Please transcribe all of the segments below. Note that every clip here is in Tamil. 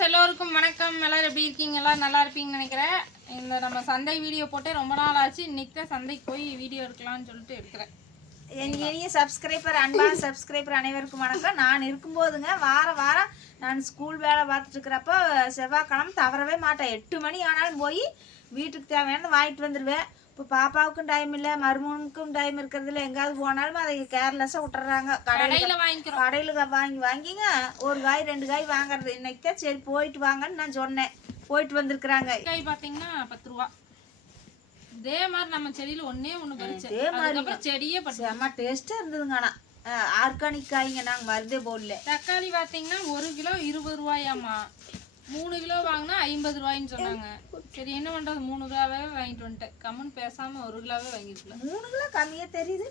ஃப்ரெண்ட்ஸ் எல்லோருக்கும் வணக்கம். எல்லாரும் எப்படி இருக்கீங்க? எல்லாம் நல்லா இருப்பீங்கன்னு நினைக்கிறேன். இந்த நம்ம சந்தை வீடியோ போட்டே ரொம்ப நாள் ஆச்சு. இன்னைக்கு தான் சந்தைக்கு போய் வீடியோ எடுக்கலாம்னு சொல்லிட்டு எடுக்கிறேன். என் இனிய சப்ஸ்கிரைபர் அன்பான சப்ஸ்கிரைபர் அனைவருக்கும் வணக்கம். நான் இருக்கும்போதுங்க வாரம் நான் ஸ்கூல் வேலை பார்த்துட்டு இருக்கிறப்போ செவ்வாய்க்கிழமை தவறவே மாட்டேன். 8 மணி ஆனாலும் போய் வீட்டுக்கு தேவையானது வாங்கிட்டு வந்துடுவேன். இப்போ பாப்பாவுக்கும் டைம் இல்லை, மருமகனுக்கும் டைம் இருக்கிறதுல எங்காவது போனாலும் அதை கேர்லெஸ்ஸாக விட்டுறாங்க. கடையில் வாங்கிங்க ஒரு காய் 2 காய் வாங்குறது. இன்னைக்கு தான் சரி போயிட்டு வாங்கன்னு நான் சொன்னேன். போயிட்டு வந்திருக்கிறாங்க. காய் பார்த்தீங்கன்னா 10 ரூபா. இதே மாதிரி நம்ம செடியில் ஒன்னே ஒன்று பறிச்சேன். செடியே செம்ம டேஸ்ட்டாக இருந்ததுங்க. ஆனால் ஆர்கானிக் காய்ங்க, நாங்கள் மருந்தே போடல. தக்காளி பார்த்தீங்கன்னா 1 கிலோ 20 ரூபாயாம்மா. 3 கிலோ வாங்கினா 50 ரூபாய்ன்னு சொன்னாங்க. சரி என்ன பண்ணுறது, 3 கிலோவே வாங்கிட்டு வந்துட்டேன். கம்முன்னு பேசாமல் 1 கிலோவே வாங்கிருக்கலாம். 3 கிலோ கம்மியாக தெரியுது.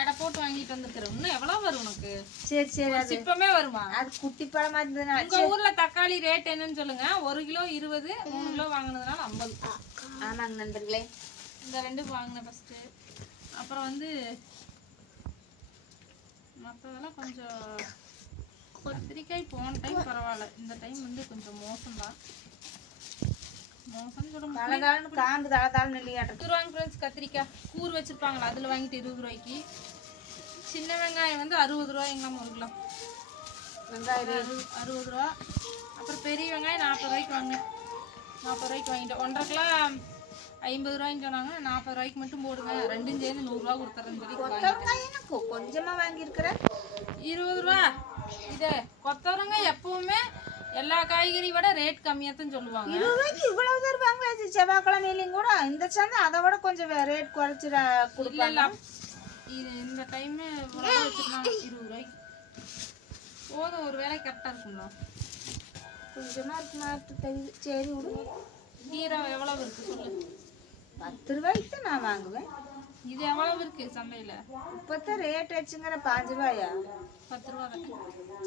எடை போட்டு வாங்கிட்டு வந்துருக்கிறேன். இன்னும் எவ்வளோ வரும் உனக்கு? சரி சரி, அது இப்பமே வருமா? அது குட்டி பழமா இருந்ததுனால. உங்கள் ஊரில் தக்காளி ரேட் என்னன்னு சொல்லுங்க. 1 கிலோ 20, 3 கிலோ வாங்கினதுனால 50. ஆமாங்க நண்பர்களே. இந்த 2 வாங்கினேன் ஃபஸ்ட்டு. அப்புறம் வந்து மற்றதெல்லாம் கொஞ்சம் கத்திரிக்காய் போன டைம் பரவாயில்ல, இந்த டைம் வந்து கொஞ்சம் மோசம்தான். மோசம்னு சொல்ல தலதாள்னு காம்பு தலதாள்னு இல்லையாட்டம். 20 ரூபாங்க ஃப்ரெண்ட்ஸ். கத்திரிக்காய் கூறு வச்சுருப்பாங்களா, அதில் வாங்கிட்டு 20 ரூபாய்க்கு. சின்ன வெங்காயம் வந்து 60 ரூபாய்ங்களாம் 1 கிலோ. வெங்காயம் 60 ரூபா. அப்புறம் பெரிய வெங்காயம் 40 ரூபாய்க்கு வாங்கினேன். 40 ரூபாய்க்கு வாங்கிட்டேன். 1,5 கிலோ 50 ரூபாய்ன்னு சொன்னாங்க. 40 ரூபாய்க்கு மட்டும் போடுங்க, 2 சேர்ந்து 100 ரூபா கொடுத்துறேன்னு சொல்லி கொஞ்சமாக வாங்கியிருக்கிறேன். 20 ரூபா. இது கொத்தவரங்காய் எப்பவுமே எல்லா காய்கறி விட ரேட் கம்மியாக தான் சொல்லுவாங்க. 20 ரூபாய்க்கு இவ்வளவு தருவாங்க. செவ்வாய்க்கிழமையிலையும் கூட இந்த சந்தை அதை விட கொஞ்சம் ரேட் குறைச்சி கொடுக்கல. இது இந்த டைமு வச்சுருந்தாங்க 20 ரூபாய்க்கு. போதும், ஒரு வேலை கரெக்டாக இருக்குங்களா? கொஞ்சமாக இருக்குமா? சரி விடுங்க. கீரை எவ்வளோ இருக்குது சொல்லு? 10 ரூபாய்க்கு தான் நான் வாங்குவேன். இது எவ்வளவு இருக்கு சந்தையில்? இப்போத்தான் ரேட் வச்சுங்கிற 5 ரூபாயா? 10 ரூபா தான்.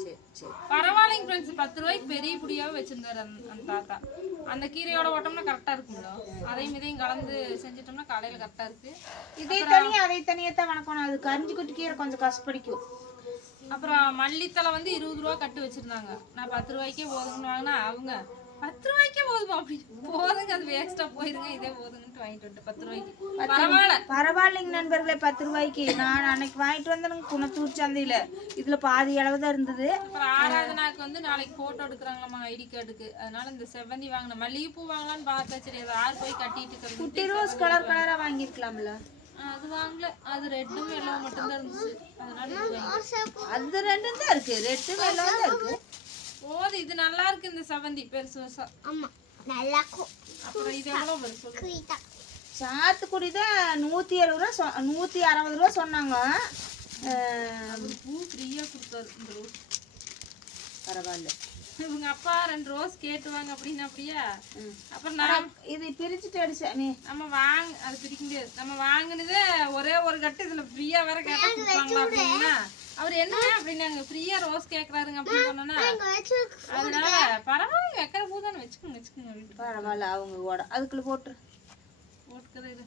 சரி சரி, பரவாயில்லைங்க ஃப்ரெண்ட்ஸ். 10 ரூபாய்க்கு பெரிய புடியாவே வச்சிருந்தாரு அந்த தாத்தா. அந்த கீரையோட ஓட்டம்னா கரெக்டாக இருக்குங்களா? அதையும் இதையும் கலந்து செஞ்சிட்டோம்னா கடையில் கரெக்டாக இருக்கு. இதை தனியாக அதை தனியாக தான் வணக்கணும். அது கரிஞ்சி குட்டி கீரை கொஞ்சம் கஷ்டப்படிக்கும். அப்புறம் மல்லித்தலை வந்து 20 ரூபா கட்டு வச்சிருந்தாங்க. நான் 10 ரூபாய்க்கே போதுங்கன்னு வாங்கினா அவங்க 10 ரூபாய்க்கே போதுமா? அப்படி போதுங்க, அது வேஸ்டா போயிருங்க, இதே போதுங்கன்ட்டு வாங்கிட்டு வந்துட்டு 10 ரூபாய்க்கு. பரவாயில்ல பரவாயில்லைங்க நண்பர்களே. 10 ரூபாய்க்கு நான் அன்னைக்கு வாங்கிட்டு வந்தேனுங்க குணத்தூர் சந்தையில. இதுல பாதி அளவு தான் இருந்தது. அப்புறம் 6வது நாளுக்கு வந்து நாளைக்கு போட்டோ எடுக்கிறாங்களாமா ஐடி கார்டுக்கு. அதனால இந்த செவ்வந்தி வாங்கின மல்லிகைப்பூ வாங்கலான்னு பார்த்தா சரி அதை 6 போய் கட்டிட்டு குட்டி ரோஸ் கலர் கலரா வாங்கிருக்கலாம்ல. அது வாங்கல, அது ரெட்டும் எல்லோ மட்டும்தான் இருந்துச்சு. அதனால அது 2 தான் இருக்கு, ரெட்டும் எல்லோ தான் இருக்கு. போது இது நல்லா இருக்கு. இந்த செவந்தி பெருசு பெருசா. ஆமா நல்லா இருக்கும். அப்புறம் இது எவ்வளவு வரும் சொல்லு? சாத்துக்குடி தான் 170 ரூபா 160 ரூபா சொன்னாங்க. பூ ஃப்ரீயா கொடுத்தாரு இந்த ரோஸ். பரவாயில்ல. இவங்க அப்பா 2 ரோஸ் கேட்டுவாங்க அப்படின்னு. அப்படியா? அப்புறம் நான் இது பிரிச்சுட்டு அடிச்சானே நம்ம அது பிரிக்க முடியாது. நம்ம வாங்கினதே ஒரே ஒரு கட்டு இதுல ஃப்ரீயா வேற கேட்டா கொடுப்பாங்களா அப்படின்னா அவர் என்ன அப்படின்னாங்க, ஃப்ரீயா ரோஸ் கேட்கறாருங்க அப்படின்னு சொன்னா அதனால பரவாயில்ல வைக்கிற பூ தானே வச்சுக்கோங்க. பரவாயில்ல, அவங்க கூட அதுக்குள்ள போட்டுக்கிறது.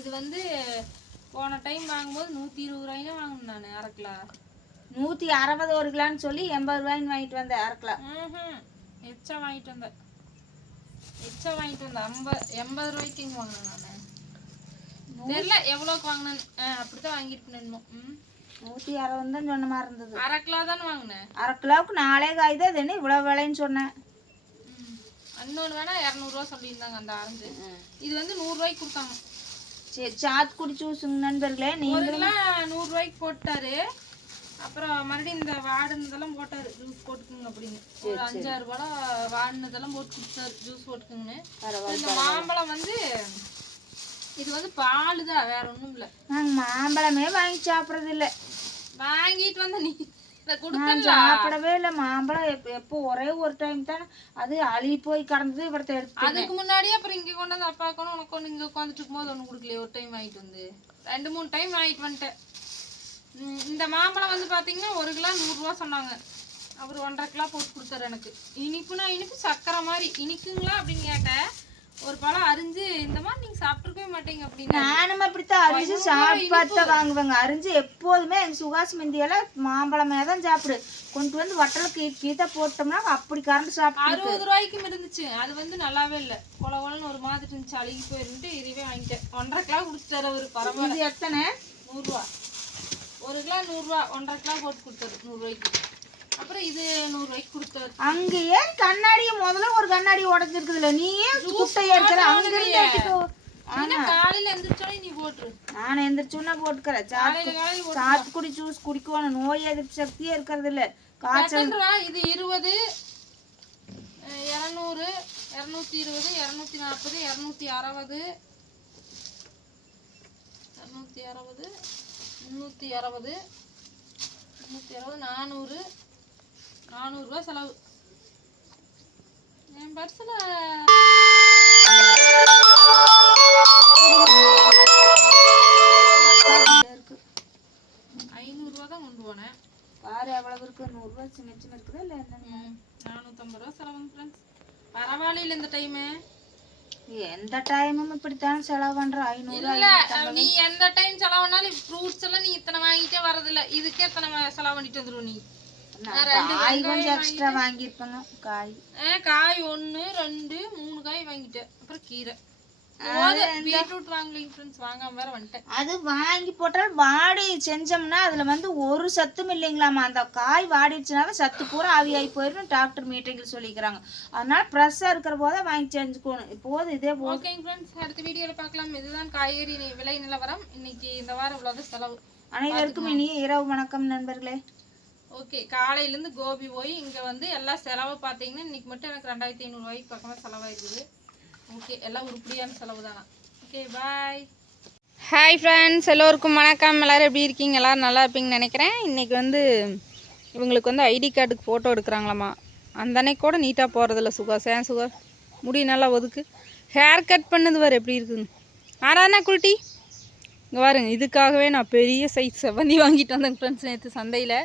இது வந்து போன டைம் வாங்கும்போது 120 ரூபாய்னா வாங்கினேன் நான். 1/2 கிலோ 160 1 கிலோன்னு சொல்லி 80 ரூபாய்ன்னு வாங்கிட்டு வந்தேன். 1/2 கிலோ எச்சா வாங்கிட்டு வந்தேன். 80 ரூபாய்க்கு இங்கே வாங்கினேன் நான். தெரியல எவ்வளோக்கு வாங்கினேன். அப்படித்தான் வாங்கியிருப்பேன். 160 தான் சொன்ன மாதிரி இருந்தது. 1/2 கிலோ தானே வாங்கினேன். 1/2 கிலோவுக்கு 4 காய் தான். இது என்ன இவ்வளோ விலைன்னு சொன்னேன். இன்னொன்று வேணா 200 ரூபா சொல்லியிருந்தாங்க அந்த ஆரஞ்சு. இது வந்து 100 ரூபாய்க்கு கொடுத்தாங்க. சரி, சாத்துக்குடி ஜூஸுங்க நண்பர்களே. நீங்களாம் 100 ரூபாய்க்கு போட்டாரு. அப்புறம் மறுபடியும் இந்த வாடினதெல்லாம் போட்டாரு, ஜூஸ் போட்டுக்குங்க அப்படின்னு. ஒரு 5-6 ரூபாய் வாடினதெல்லாம் போட்டு கொடுத்தாரு, ஜூஸ் போட்டுக்குங்கன்னு. இந்த மாம்பழம் வந்து இது வந்து பால் தான், வேற ஒன்றும் இல்லை. நாங்கள் மாம்பழமே வாங்கி சாப்பிட்றது இல்லை. வாங்கிட்டு வந்த நீ சாப்பிடவே இல்லை மாம்பழம். எப்போ ஒரே ஒரு டைம் தானே அது அழுகி போய் கடந்தது. இவரத்தை எடுத்து அதுக்கு முன்னாடியே அப்புறம் இங்கே கொண்டு வந்து அப்பாக்கணும் உனக்கு ஒன்று இங்கே உட்காந்துட்டு இருக்கும்போது ஒன்று கொடுக்கலையே. ஒரு டைம் வாங்கிட்டு வந்து 2-3 டைம் வாங்கிட்டு வந்துட்டேன். இந்த மாம்பழம் வந்து பார்த்தீங்கன்னா 1 கிலோ 100 ரூபா சொன்னாங்க. அவர் 1.5 கிலோ போட்டு கொடுத்தாரு எனக்கு. இனிப்புனா இனிப்பு சக்கரை மாதிரி இனிக்குங்களா அப்படின்னு கேட்டேன். ஒரு பழம் அரிஞ்சு இந்த மாதிரி நீங்க சாப்பிட்டுருக்கவே மாட்டீங்க அப்படின்னு நானும் அப்படித்தான் அரிஞ்சு சாப்பிட்டு பார்த்து வாங்குவேங்க. அரிஞ்சு எப்போதுமே எங்க சுகாஸ் மிந்தியெல்லாம் மாம்பழமே தான் சாப்பிடு. கொண்டு வந்து வட்டலுக்கு கீழே போட்டோம்னா அப்படி கரண்ட் சாப்பிட்டு 60 ரூபாய்க்கும் இருந்துச்சு. அது வந்து நல்லாவே இல்லை, கொலன்னு ஒரு மாதிரி இருந்துச்சு, அழுகி போயிருந்து. இதுவே வாங்கிட்டேன். 1.5 கிலோ கொடுத்துட்டாரு அவரு. பரவாயில்ல. இது எத்தனை? 100 ரூபா. 1 கிலோ 100 ரூபா. 1.5 கிலோ போட்டு கொடுத்தாரு 100 ரூபாய்க்கு. அப்புறம் இது 100 ரூபாய்க்கு கொடுத்தாரு. அங்க ஏன் கண்ணாடிய முதல்ல ஒரு கண்ணாடி உடைஞ்சிருக்குதுல, நீ ஏன் குட்டையா இருக்கிற? அங்க இருந்து எடுத்துக்கோ. காலையில எந்திரிச்சோடனே நீ போட்டுரு. நான் எந்திரிச்சோன்னா போட்டுக்கிறேன். சாத்துக்குடி ஜூஸ் குடிக்கணும், நோய் எதிர்ப்பு சக்தியே இருக்கிறது இல்ல. காய்ச்சல் இது 20, 200, 220, 240, 260, 260, 360, 400, 400 ரூபா செலவு. என் பர்ஸில் 500 ரூபா தான் கொண்டு போனேன். பாரு எவ்வளவு இருக்கு. 100 ரூபா சின்ன சின்ன இருக்குதா இல்ல என்ன? 450 ரூபா செலவுங்க ஃப்ரெண்ட்ஸ். பரவாயில்ல இந்த டைமு. எந்த டைமும் இப்படித்தான் செலவு பண்ற. 500 இல்ல, நீ எந்த டைம் செலவுனாலும் ஃப்ரூட்ஸ் எல்லாம் நீ இத்தனை வாங்கிட்டே வரதில்ல. இதுக்கே இத்தனை செலவு பண்ணிட்டு வந்துருவ நீ. காய் கொஞ்சம் எக்ஸ்ட்ரா வாங்கிருப்பாங்க. காய் 1, 2, 3 காய் வாங்கிட்டேன். அப்புறம் கீரை, பீட்ரூட் வாங்கலீங்க ஃப்ரெண்ட்ஸ். வாங்காம வேற வந்துட்டேன். அது வாங்கி போட்டால் வாடி செஞ்சோம்னா அதுல வந்து ஒரு சத்தும் இல்லைங்களாமா. அந்த காய் வாடிடுச்சுனாவே சத்து பூரா ஆவியாகி போயிடும் டாக்டர் மீட்டிங்கில் சொல்லிக்கிறாங்க. அதனால ஃப்ரெஷ்ஷாக இருக்கிற போதே வாங்கி செஞ்சுக்கணும். இப்போது இதே போதும். ஓகேங்க ஃப்ரெண்ட்ஸ், அடுத்த வீடியோவில் பார்க்கலாம். இதுதான் காய்கறி விலை நிலவரம். இன்னைக்கு இந்த வாரம் இவ்வளோதான் செலவு. அனைவருக்கும் இனிய இரவு வணக்கம் நண்பர்களே. ஓகே, காலையிலேருந்து கோபி போய் இங்கே வந்து எல்லா செலவு பார்த்தீங்கன்னா இன்னைக்கு மட்டும் எனக்கு 2500 ரூபாய்க்கு பக்கமாக செலவாயிருக்குது. ஓகே, எல்லாம் உருப்படியான செலவு தானா. ஓகே, பாய். ஹாய் ஃப்ரெண்ட்ஸ், எல்லோருக்கும் வணக்கம். எல்லோரும் எப்படி இருக்கீங்க? எல்லோரும் நல்லா இருப்பீங்கன்னு நினைக்கிறேன். இன்றைக்கி வந்து இவங்களுக்கு வந்து ஐடி கார்டுக்கு ஃபோட்டோ எடுக்கிறாங்களாம்மா. அந்த அன்னைக்கு கூட நீட்டாக போகிறதில்ல சுகாஸ். ஏன் சுகாஸ் முடி நல்லா ஒதுக்கு. ஹேர் கட் பண்ணது வேறு எப்படி இருக்குதுன்னு. ஆறாண்ணா குல்ட்டி இங்கே பாருங்க. இதுக்காகவே நான் பெரிய சைஸ் செவந்தி வாங்கிட்டு வந்தேங்க ஃப்ரெண்ட்ஸ் நேற்று சந்தையில்.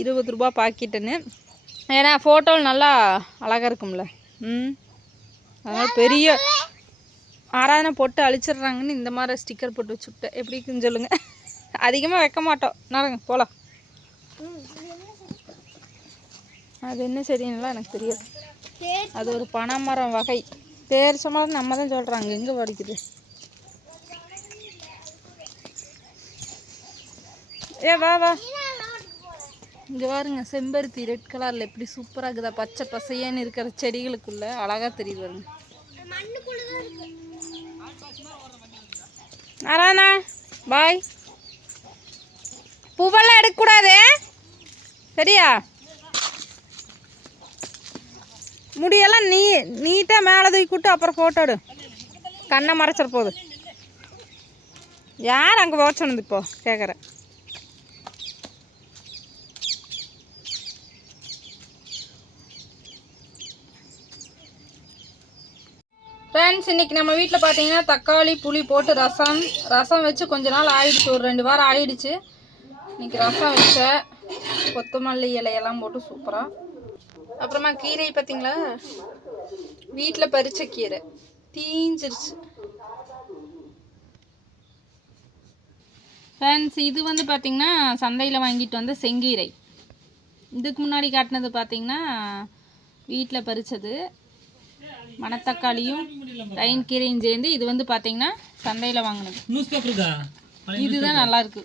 20 ரூபா பாக்கெட்டுன்னு. ஏன்னா ஃபோட்டோவில் நல்லா அழகாக இருக்கும்ல. அதனால் பெரிய ஆராதனை போட்டு அழிச்சிட்றாங்கன்னு இந்த மாதிரி ஸ்டிக்கர் போட்டு வச்சுவிட்டேன். எப்படி இருக்குன்னு சொல்லுங்கள். அதிகமாக வைக்க மாட்டோம். நாங்க போகலாம். அது என்ன சரின்னுலாம் எனக்கு தெரியாது. அது ஒரு பனைமரம் வகை. பேர் சொன்னாலும் நம்ம தான் சொல்கிறாங்க. எங்கே படிக்குது? வா வா. இங்கே பாருங்க, செம்பருத்தி ரெட் கலரில் எப்படி சூப்பராக இருக்குதா. பச்சை பசையன்னு இருக்கிற செடிகளுக்குள்ள அழகாக தெரியுது பாருங்க. நாராயணா பாய். பூவெல்லாம் எடுக்கக்கூடாது சரியா? முடியெல்லாம் நீட்டாக மேலே தூக்கிவிட்டு அப்புறம் ஃபோட்டோ எடு. கண்ணை மறைச்சிட போகுது. யார் அங்கே போக சொன்னது இப்போ கேட்குறேன். ஃப்ரெண்ட்ஸ், இன்றைக்கி நம்ம வீட்டில் பார்த்தீங்கன்னா தக்காளி புளி போட்டு ரசம் வச்சு கொஞ்ச நாள் ஆயிடுச்சு. ஒரு 2 வாரம் ஆயிடுச்சு. இன்றைக்கி ரசம் வச்சேன். கொத்தமல்லி இலையெல்லாம் போட்டு சூப்பராக. அப்புறமா கீரை பார்த்தீங்களா, வீட்டில் பறித்த கீரை தீஞ்சிருச்சு. ஃப்ரெண்ட்ஸ், இது வந்து பார்த்திங்கன்னா சந்தையில் வாங்கிட்டு வந்த செங்கீரை. இதுக்கு முன்னாடி காட்டினது பார்த்திங்கன்னா வீட்டில் பறித்தது. மணத்தக்காளியும் ரைன் கீரையும் சேர்ந்து. இது வந்து பார்த்தீங்கன்னா சந்தையில் வாங்கினது. இதுதான் நல்லாயிருக்கு.